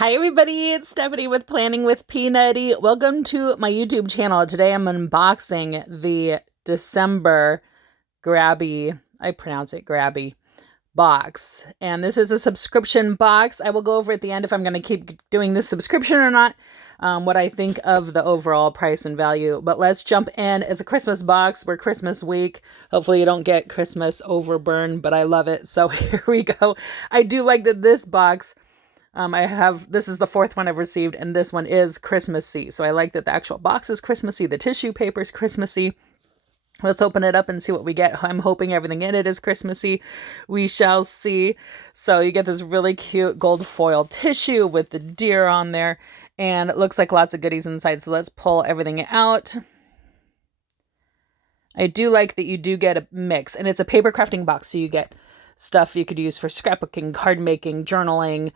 Hi everybody, it's Stephanie with Planning with Peanutty. Welcome to my YouTube channel. Today I'm unboxing the December Grabie, I pronounce it Grabie, box. And this is a subscription box. I will go over at the end if I'm going to keep doing this subscription or not, what I think of the overall price and value. But let's jump in. It's a Christmas box. We're Christmas week. Hopefully you don't get Christmas overburn, but I love it. So here we go. I do like that this box this is the fourth one I've received, and this one is Christmassy. So I like that the actual box is Christmassy. The tissue paper is Christmassy. Let's open it up and see what we get. I'm hoping everything in it is Christmassy. We shall see. So you get this really cute gold foil tissue with the deer on there, and it looks like lots of goodies inside. So let's pull everything out. I do like that you do get a mix, and it's a paper crafting box, so you get stuff you could use for scrapbooking, card making, journaling,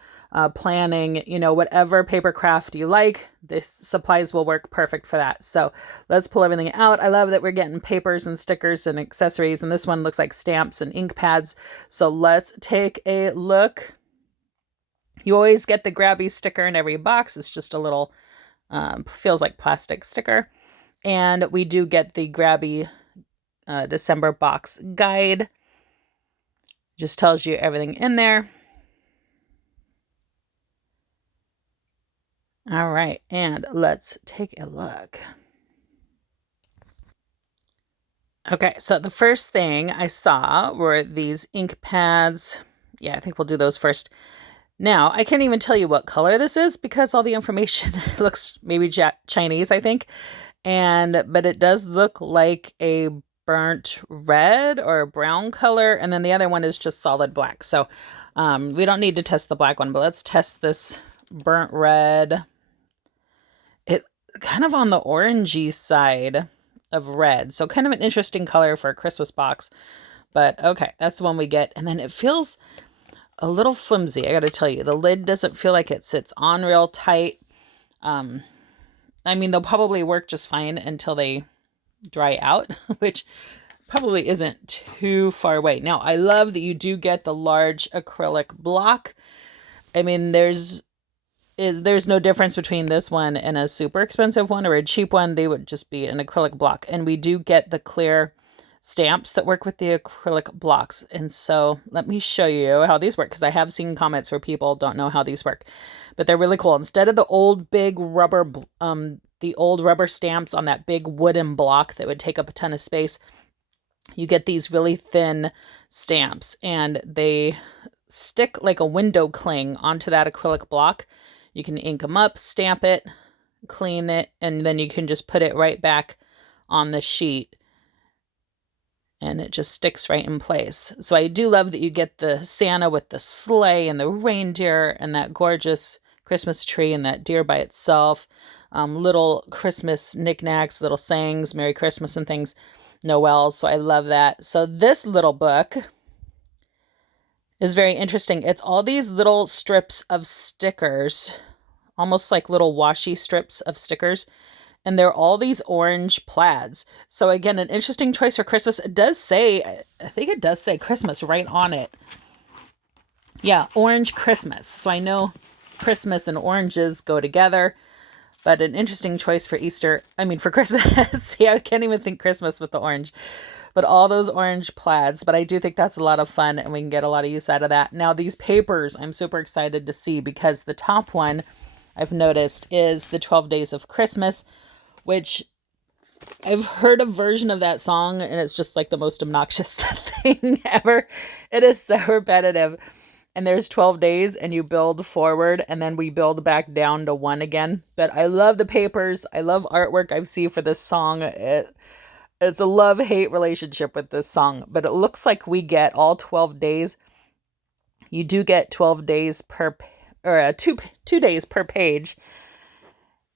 planning, whatever paper craft you like. This supplies will work perfect for that. So let's pull everything out. I love that we're getting papers and stickers and accessories, and this one looks like stamps and ink pads. So let's take a look. You always get the Grabby sticker in every box. It's just a little, feels like plastic sticker. And we do get the Grabby December box guide. Just tells you everything in there. All right, and let's take a look. Okay, so the first thing I saw were these ink pads. Yeah, I think we'll do those first. Now, I can't even tell you what color this is because all the information looks maybe Chinese, I think. But it does look like a burnt red or a brown color, and then the other one is just solid black. So we don't need to test the black one, but let's test this burnt red. It kind of on the orangey side of red, so kind of an interesting color for a Christmas box. But okay, that's the one we get. And then it feels a little flimsy, I gotta tell you. The lid doesn't feel like it sits on real tight. I mean, they'll probably work just fine until they dry out, which probably isn't too far away. Now, I love that you do get the large acrylic block. I mean, there's no difference between this one and a super expensive one or a cheap one. They would just be an acrylic block. And we do get the clear stamps that work with the acrylic blocks. And so let me show you how these work, because I have seen comments where people don't know how these work. But they're really cool. Instead of the old big rubber, the old rubber stamps on that big wooden block that would take up a ton of space, you get these really thin stamps, and they stick like a window cling onto that acrylic block. You can ink them up, stamp it, clean it, and then you can just put it right back on the sheet, and it just sticks right in place. So I do love that you get the Santa with the sleigh and the reindeer and that gorgeous Christmas tree and that deer by itself. Little Christmas knickknacks, little sayings, Merry Christmas and things, Noel. So I love that. So this little book is very interesting. It's all these little strips of stickers, almost like little washi strips of stickers. And they're all these orange plaids. So again, an interesting choice for Christmas. It does say, I think it does say Christmas right on it. Yeah, orange Christmas. So I know Christmas and oranges go together, but an interesting choice for Easter. I mean, for Christmas. Yeah, I can't even think Christmas with the orange. But all those orange plaids. But I do think that's a lot of fun, and we can get a lot of use out of that. Now, these papers, I'm super excited to see, because the top one I've noticed is the 12 Days of Christmas, which I've heard a version of that song, and it's just like the most obnoxious thing ever. It is so repetitive. And there's 12 days, and you build forward, and then we build back down to 1 again. But I love the papers. I love artwork I've seen for this song. It's a love-hate relationship with this song. But it looks like we get all 12 days. You do get 12 days per, or 2 days per page.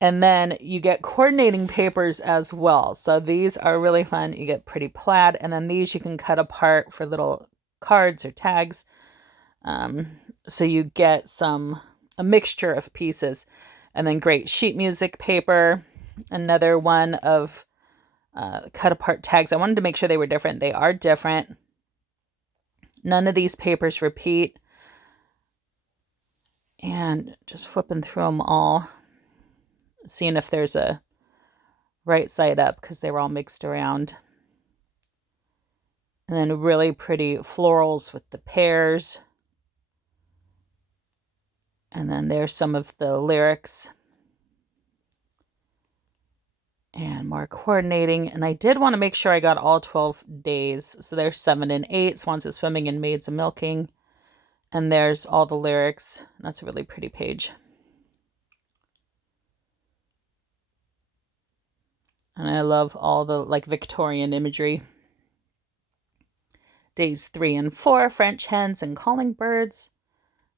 And then you get coordinating papers as well. So these are really fun. You get pretty plaid. And then these you can cut apart for little cards or tags. So you get a mixture of pieces. And then great sheet music paper. Another one of cut apart tags. I wanted to make sure they were different. They are different. None of these papers repeat. And just flipping through them all, seeing if there's a right side up because they were all mixed around. And then really pretty florals with the pears. And then there's some of the lyrics. And more coordinating. And I did want to make sure I got all 12 days. So there's 7 and 8. Swans is swimming and maids a milking. And there's all the lyrics. That's a really pretty page. And I love all the like Victorian imagery. Days 3 and 4, French hens and calling birds.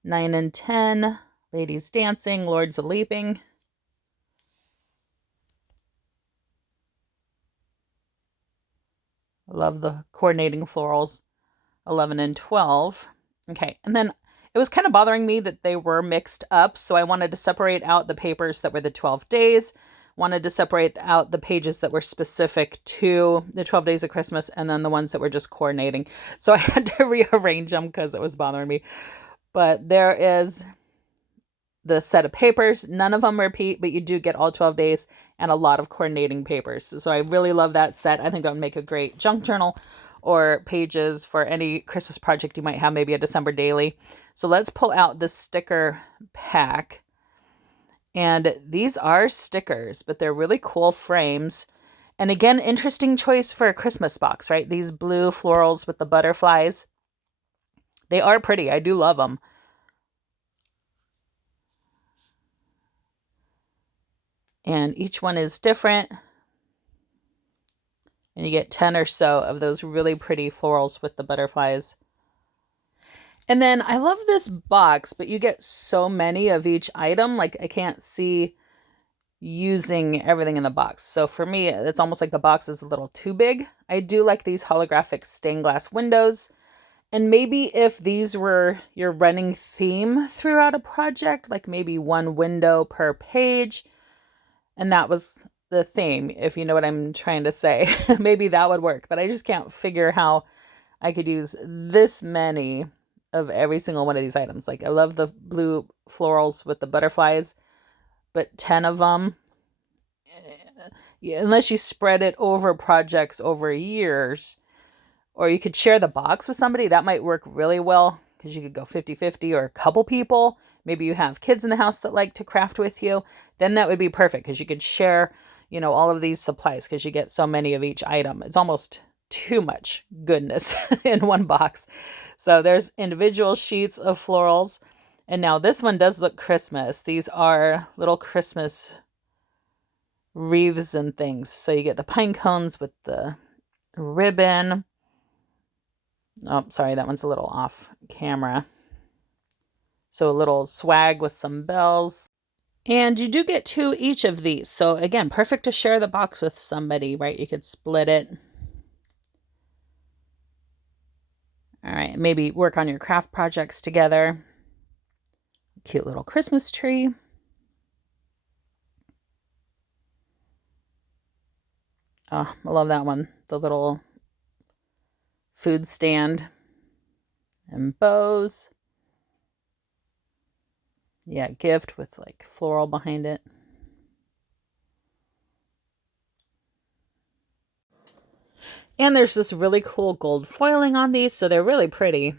9 and 10, ladies dancing, lords a leaping. I love the coordinating florals. 11 and 12. Okay, and then it was kind of bothering me that they were mixed up, so I wanted to separate out the papers that were the 12 days, wanted to separate out the pages that were specific to the 12 days of Christmas, and then the ones that were just coordinating. So I had to rearrange them because it was bothering me. But there is the set of papers. None of them repeat, but you do get all 12 days and a lot of coordinating papers. So I really love that set. I think that would make a great junk journal or pages for any Christmas project you might have, maybe a December daily. So let's pull out the sticker pack. And these are stickers, but they're really cool frames. And again, interesting choice for a Christmas box, right? These blue florals with the butterflies. They are pretty. I do love them. And each one is different. And you get 10 or so of those really pretty florals with the butterflies. And then I love this box, but you get so many of each item. Like I can't see using everything in the box. So for me, it's almost like the box is a little too big. I do like these holographic stained glass windows. And maybe if these were your running theme throughout a project, like maybe one window per page, and that was the theme, if you know what I'm trying to say, maybe that would work. But I just can't figure how I could use this many of every single one of these items. Like I love the blue florals with the butterflies, but 10 of them, unless you spread it over projects over years, or you could share the box with somebody, that might work really well because you could go 50-50 or a couple people. Maybe you have kids in the house that like to craft with you. Then that would be perfect because you could share, all of these supplies because you get so many of each item. It's almost too much goodness in one box. So there's individual sheets of florals. And now this one does look Christmas. These are little Christmas wreaths and things. So you get the pine cones with the ribbon. Oh, sorry, that one's a little off camera. So a little swag with some bells. And you do get 2 each of these. So again, perfect to share the box with somebody, right? You could split it. All right, maybe work on your craft projects together. Cute little Christmas tree. Oh, I love that one. The little food stand and bows. Yeah, gift with like floral behind it. And there's this really cool gold foiling on these, so they're really pretty.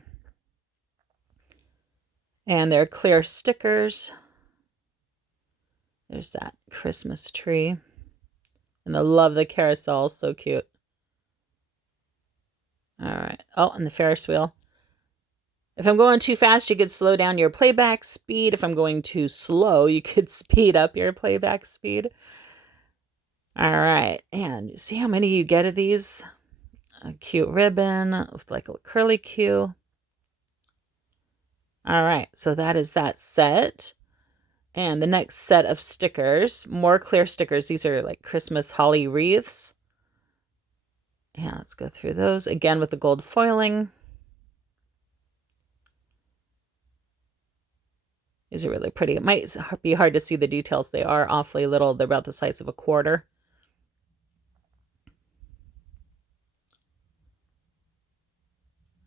And they're clear stickers. There's that Christmas tree. And I love the carousel, so cute. All right. Oh, and the Ferris wheel. If I'm going too fast, you could slow down your playback speed. If I'm going too slow, you could speed up your playback speed. All right. And see how many you get of these? A cute ribbon with like a curly Q. All right. So that is that set. And the next set of stickers, more clear stickers. These are like Christmas holly wreaths. Yeah, let's go through those again with the gold foiling. These are really pretty. It might be hard to see the details. They are awfully little. They're about the size of a quarter.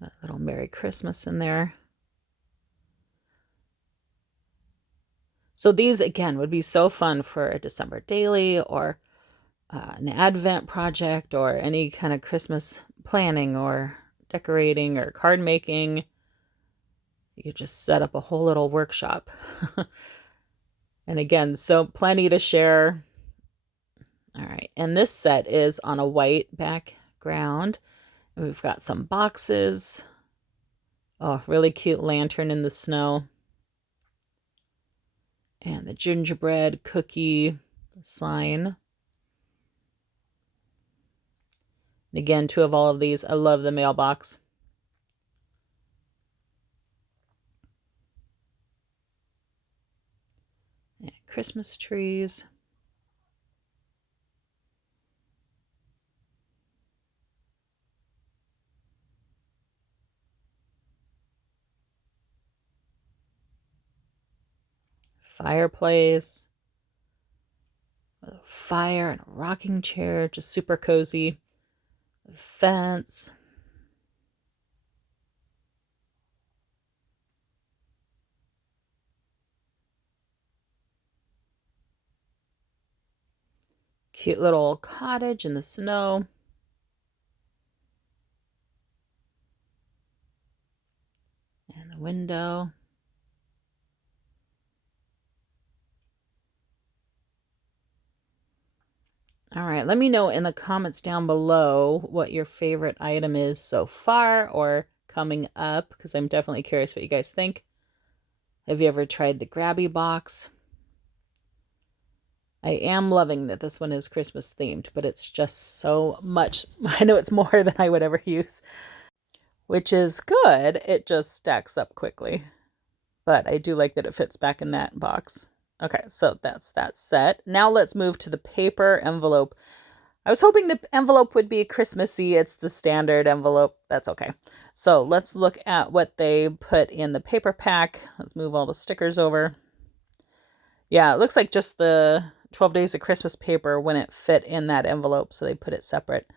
A little Merry Christmas in there. So these, again, would be so fun for a December daily or an Advent project or any kind of Christmas planning or decorating or card making. You could just set up a whole little workshop. And again, so plenty to share. All right, and this set is on a white background. We've got some boxes. Oh, really cute lantern in the snow. And the gingerbread cookie sign. And again, two of all of these. I love the mailbox. And Christmas trees. Fireplace. A fire and a rocking chair. Just super cozy. Fence. Cute little cottage in the snow. And the window. All right, let me know in the comments down below what your favorite item is so far or coming up, because I'm definitely curious what you guys think. Have you ever tried the Grabby box? I am loving that this one is Christmas themed, but it's just so much. I know it's more than I would ever use, which is good. It just stacks up quickly, but I do like that it fits back in that box. Okay, so that's that set. Now let's move to the paper envelope. I was hoping the envelope would be Christmassy. It's the standard envelope. That's okay. So let's look at what they put in the paper pack. Let's move all the stickers over. Yeah, it looks like just the 12 Days of Christmas paper wouldn't fit in that envelope, so they put it separate.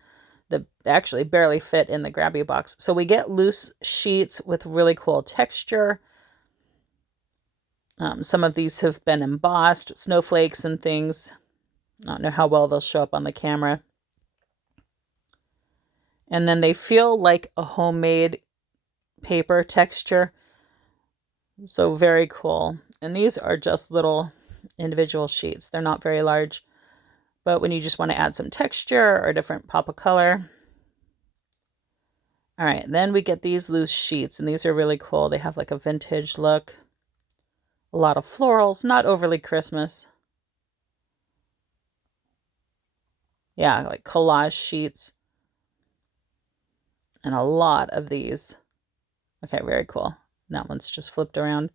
They actually barely fit in the Grabby box. So we get loose sheets with really cool texture. Some of these have been embossed, snowflakes and things. I don't know how well they'll show up on the camera. And then they feel like a homemade paper texture. So very cool. And these are just little individual sheets. They're not very large. But when you just want to add some texture or a different pop of color. All right, then we get these loose sheets. And these are really cool. They have like a vintage look. A lot of florals, not overly Christmas. Yeah, like collage sheets. And a lot of these. Okay, very cool. That one's just flipped around.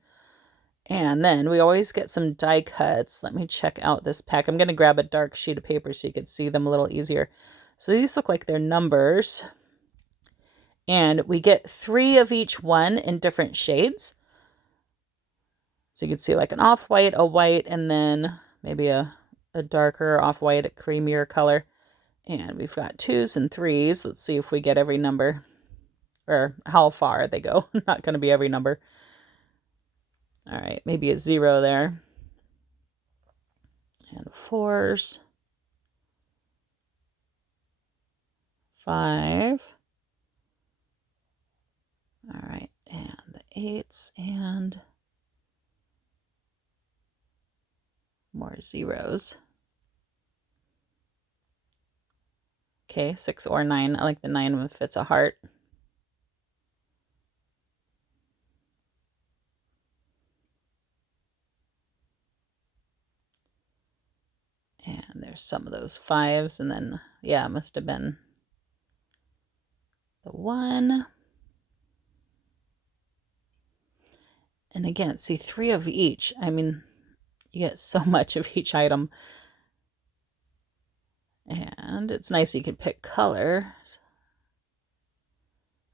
And then we always get some die cuts. Let me check out this pack. I'm going to grab a dark sheet of paper so you can see them a little easier. So these look like they're numbers. And we get 3 of each one in different shades. So you can see like an off-white, a white, and then maybe a darker off-white, a creamier color. And we've got 2s and 3s. Let's see if we get every number. Or how far they go. Not going to be every number. All right, maybe a 0 there. And 4s. 5. All right, and the 8s and more 0s. Okay, 6 or 9. I like the 9 if it's a heart. And there's some of those 5s, and then, yeah, it must have been the 1. And again, see, 3 of each. I mean, you get so much of each item. And it's nice you can pick colors.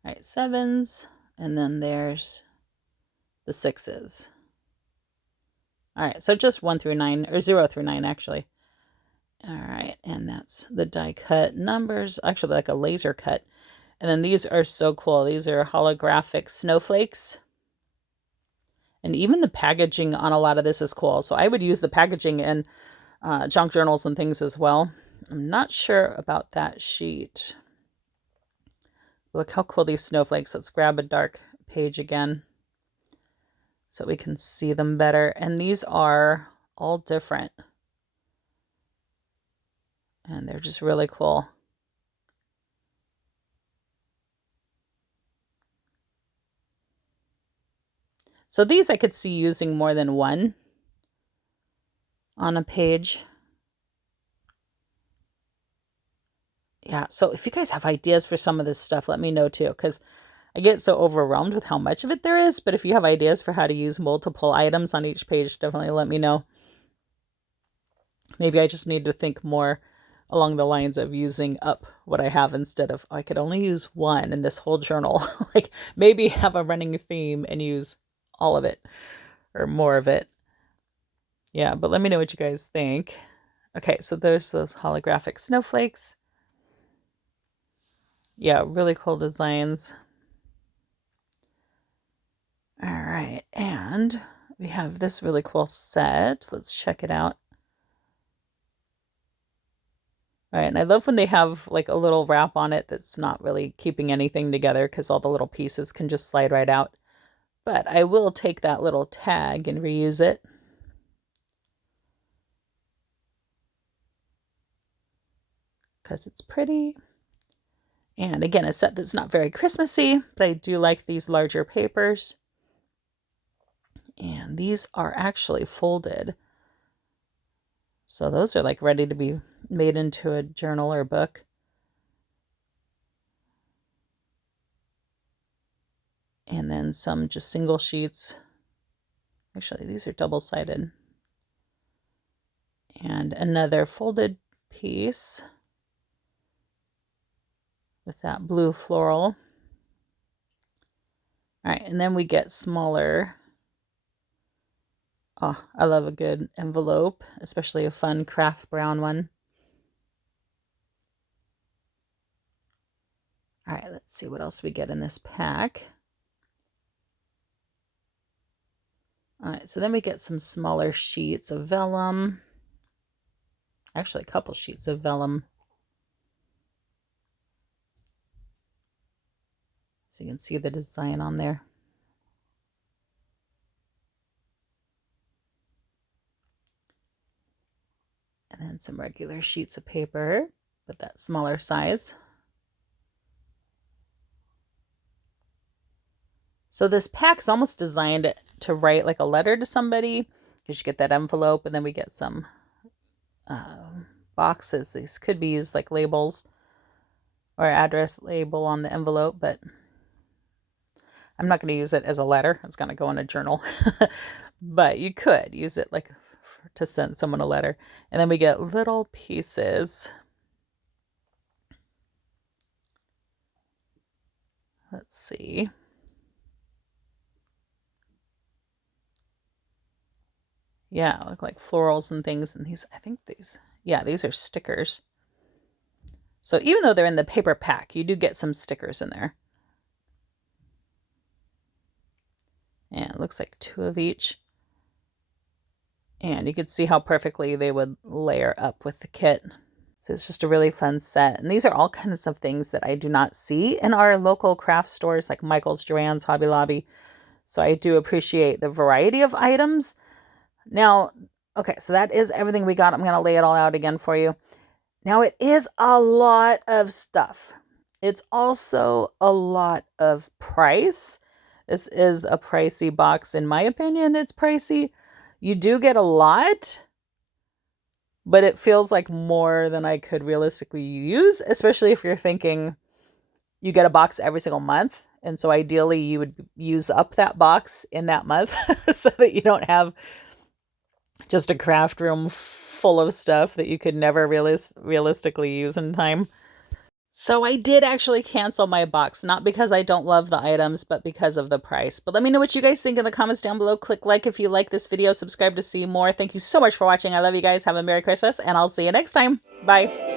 All right, 7s, and then there's the 6s. All right, so just 1 through 9, or 0 through 9, actually. All right, and that's the die cut numbers, actually like a laser cut. And then these are so cool. These are holographic snowflakes. And even the packaging on a lot of this is cool. So I would use the packaging in junk journals and things as well. I'm not sure about that sheet. Look how cool these snowflakes. Let's grab a dark page again so we can see them better. And these are all different. And they're just really cool. So these I could see using more than one on a page. Yeah, so if you guys have ideas for some of this stuff, let me know too, because I get so overwhelmed with how much of it there is. But if you have ideas for how to use multiple items on each page, definitely let me know. Maybe I just need to think more along the lines of using up what I have instead of, I could only use one in this whole journal. Like maybe have a running theme and use all of it or more of it. Yeah, but let me know what you guys think. Okay, so there's those holographic snowflakes. Yeah, really cool designs. All right, and we have this really cool set. Let's check it out. All right, and I love when they have like a little wrap on it that's not really keeping anything together because all the little pieces can just slide right out. But I will take that little tag and reuse it. Because it's pretty. And again, a set that's not very Christmassy, but I do like these larger papers. And these are actually folded. So those are like ready to be made into a journal or book. And then some just single sheets. Actually, these are double-sided. And another folded piece with that blue floral. All right, and then we get smaller. Oh, I love a good envelope, especially a fun craft brown one. All right, let's see what else we get in this pack. All right, so then we get some smaller sheets of vellum. Actually, a couple sheets of vellum. So you can see the design on there. And then some regular sheets of paper, but that smaller size. So this pack's almost designed to write like a letter to somebody, because you get that envelope, and then we get some boxes. These could be used like labels or address label on the envelope, but I'm not going to use it as a letter. It's going to go in a journal. But you could use it like to send someone a letter. And then we get little pieces. Let's see. Yeah, look like florals and things. And these, I think these, yeah, these are stickers. So even though they're in the paper pack, you do get some stickers in there. And it looks like 2 of each. And you could see how perfectly they would layer up with the kit. So it's just a really fun set. And these are all kinds of things that I do not see in our local craft stores like Michael's, Joann's, Hobby Lobby. So I do appreciate the variety of items. Now, okay, so that is everything we got. I'm going to lay it all out again for you. Now, it is a lot of stuff. It's also a lot of price. This is a pricey box. In my opinion, it's pricey. You do get a lot, but it feels like more than I could realistically use, especially if you're thinking you get a box every single month. And so ideally you would use up that box in that month so that you don't have just a craft room full of stuff that you could never realistically use in time. So I did actually cancel my box, not because I don't love the items, but because of the price. But let me know what you guys think in the comments down below. Click like if you like this video, subscribe to see more. Thank you so much for watching. I love you guys. Have a Merry Christmas, and I'll see you next time. Bye.